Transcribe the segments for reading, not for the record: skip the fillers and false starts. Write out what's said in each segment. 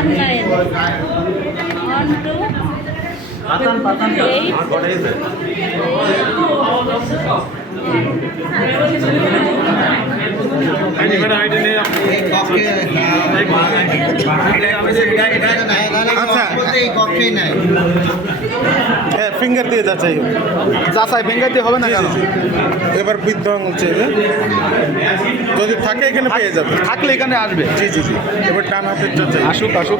19 1 2 আচ্ছা ফিঙ্গার দিয়ে যাচাই ফিঙ্গার দিয়ে হবে না কেন? এবার বৃদ্ধ আঙুল চেয়ে যদি থাকে এখানে পেয়ে যাবে, থাকলে এখানে আসবে। জি জি জি, এবার ডান হাতের যাচাই। আসুক আসুক,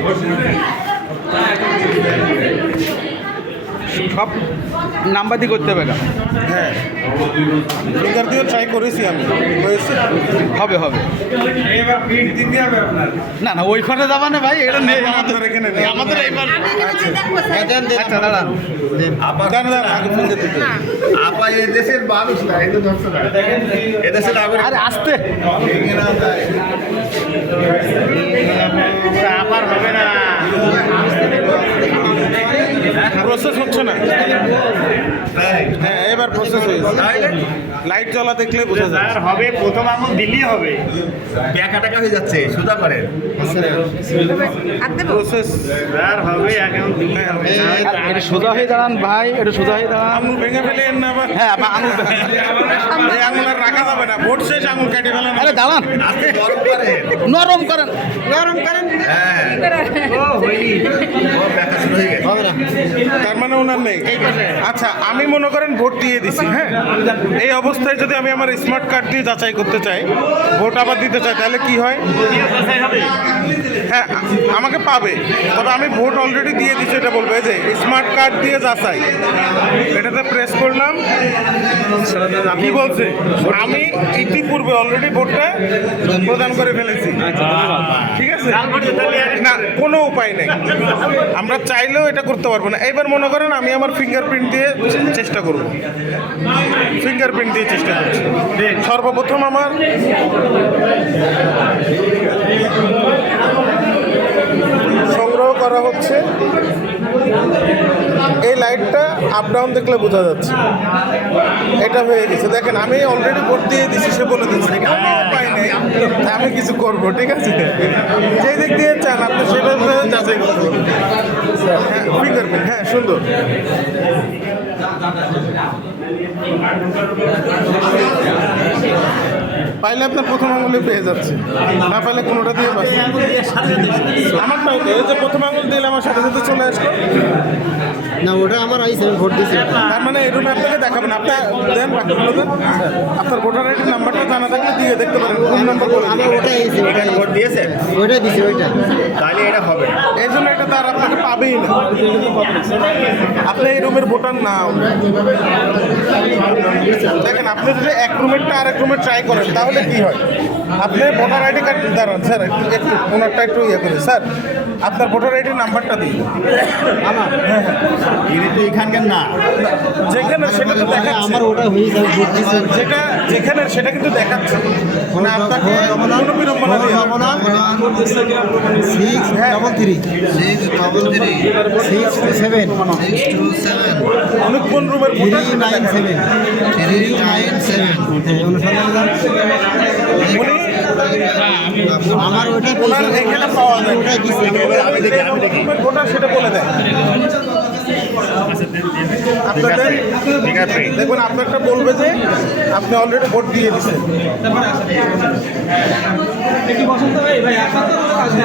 সব নাম্বার দিয়ে করতে হবে কেন? হ্যাঁ, ফিঙ্গার দিয়েও ট্রাই করেছি আমি, হয়েছে, হবে হবে। না না ওইখানে যাবা না ভাই, এটা নেই আমাদের এখানে, নেই আমাদের এইবার। আচ্ছা দাঁড়ান, আগে ফিঙ্গার দিতে আপা এদেশের মানুষ না, এই তো ধরছে না এদেশের নাগরিক। আরে আসতে আবার হবে না, প্রসেস হচ্ছে না। হ্যাঁ এবার প্রসেস হয়েছে, লাইট জ্বলা দেখলে বোঝা যায়। হবে প্রথম আঙুল দিলেই হবে, ব্যাকা টাকা হয়ে যাচ্ছে, সোজা করেন প্রসেস আর হবে এখন। এটা সোজা হয়ে দাঁড়ান ভাই, এটা সোজা হয়ে দাঁড়ান। আঙুল ভেঙে ফেলে না আবার? হ্যাঁ আঙুল এই আঙুল আর রাখা যাবে না, ভোট শেষ আঙুল কেটে ফেলেন। আরে দাঁড়ান, নরম করেন নরম করেন। হ্যাঁ ও হয়নি, ও ব্যাকা শুরু হয়ে গেছে, হবে না। তার মানে ওনার নেই। আচ্ছা আমি মনে করেন ভোট দিয়ে দিছি, হ্যাঁ, এই অবস্থায় যদি আমি আমার স্মার্ট কার্ড দিয়ে যাচাই করতে চাই, ভোট আবার দিতে চাই, তাহলে কি হয়? হ্যাঁ আমাকে পাবে, তবে আমি ভোট অলরেডি দিয়ে দিচ্ছি, এটা বলবে যে স্মার্ট কার্ড দিয়ে যাচাই, এটাতে প্রেস করলাম। কি বলছে? আমি ইতিপূর্বে অলরেডি ভোটটা প্রদান করে ফেলেছি, ঠিক আছে না, কোনো উপায় নেই, আমরা চাইলেও এটা করতে পারবো না। এবার মনে করেন আমি আমার ফিঙ্গারপ্রিন্ট দিয়ে চেষ্টা করব, ফিঙ্গারপ্রিন্ট দিয়ে চেষ্টা করছি। সর্বপ্রথম আমার সংগ্রহ করা হচ্ছে, এই লাইটটা আপ ডাউন দেখলে বোঝা যাচ্ছে, এটা হয়ে গেছে। দেখেন আমি অলরেডি ভোট দিয়ে দিচ্ছি, সে বলে দিচ্ছি, কোনো উপায় নেই, আমি কিছু করবো, ঠিক আছে? যেই দিক দিয়ে চান আপনি সেটা যাচাই করবো। হ্যাঁ ফিঙ্গারপ্রিন্ট, হ্যাঁ সুন্দর। পাইলে আপনার প্রথম আঙুলে পেয়ে যাচ্ছে, না পাইলে কোনোটা দিয়ে পাচ্ছে। আমার তাই তো, এই যে প্রথম আঙুল দিলে আমার সাথে সাথে চলে আসলো না, ওটা আমার আইসি, আমি ভোট দিয়েছি। তার মানে এই রুমে আপনাকে দেখাবেন, আপনার দেন বাকিগুলো দেন, আপনার ভোটার আইডির নাম্বারটা জানা থাকলে দিয়ে দেখতে পারেন কোন নাম্বার বলে। আমি ওটাই আইসি, ওটা ভোট দিয়েছেন, ওইটাই দিছি, ওইটা। তাহলে এটা হবে। এই জন্য এটা তার আপনাকে পাবেই না, আপনি এই রুমের ভোটার না। দেখেন আপনি যদি এক রুমেরটা আর এক রুমে ট্রাই করেন তাহলে কি হয়? আপনি ভোটার আইডি কার্ড দাঁড়ান স্যার, একটু ওনারটা একটু ইয়ে করে স্যার, আপনার ভোটার আইডির নাম্বারটা দিন আমার এটা তো এখানকার না, যেখানে সেটা তো দেখাচ্ছে, আমার ওটা হয়ে যাবে, ভোট দিয়েছি। যেটা যেখানে সেটা কিন্তু দেখাচ্ছে না, আপনাকে কোনো বিড়ম্বনা দিয়ে হবে না। 633 অনেক কোন রুমের ভোটার সেটা দেখাচ্ছে। 397 উনি আমার ওটা ওনার এখানে পাওয়া যায়, ওটাই দিছি। আমি দেখি ভোটার সেটা বলে দেয় আপনাদের। দেখুন আপনারটা বলবে যে আপনি অলরেডি ভোট দিয়ে দিচ্ছেন।